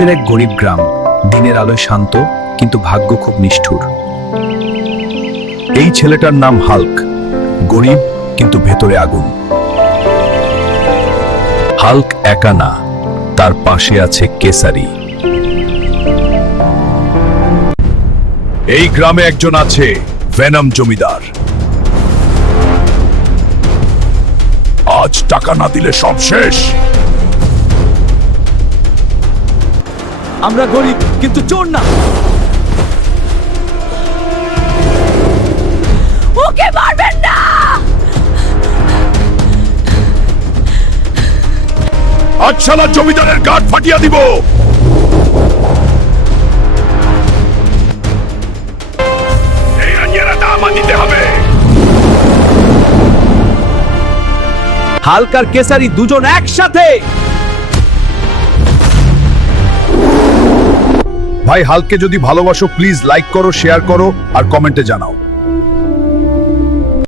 এক গরিব গ্রাম, দিনের আলোয় শান্ত, কিন্তু ভাগ্য খুব নিষ্ঠুর। এই ছেলেটার নাম হাল্ক, গরিব কিন্তু ভেতরে আগুন। হাল্ক একা না, তার পাশে আছে কেসারি। এই গ্রামে একজন আছে, ভেনম জমিদার। আজ টাকা না দিলে সব শেষ। আমরা গরিব কিন্তু চোর না। ওকে মারবেন না। আজ শালা জমিদারের গাঁট ফাটিয়ে দিব। এই রাজিয়ারা দাম দিতে হবে। হাল্ক আর কেসারি দুজন একসাথে। ভাই, হাল্ককে যদি ভালোবাসো প্লিজ লাইক করো, শেয়ার করো আর কমেন্টে জানাও।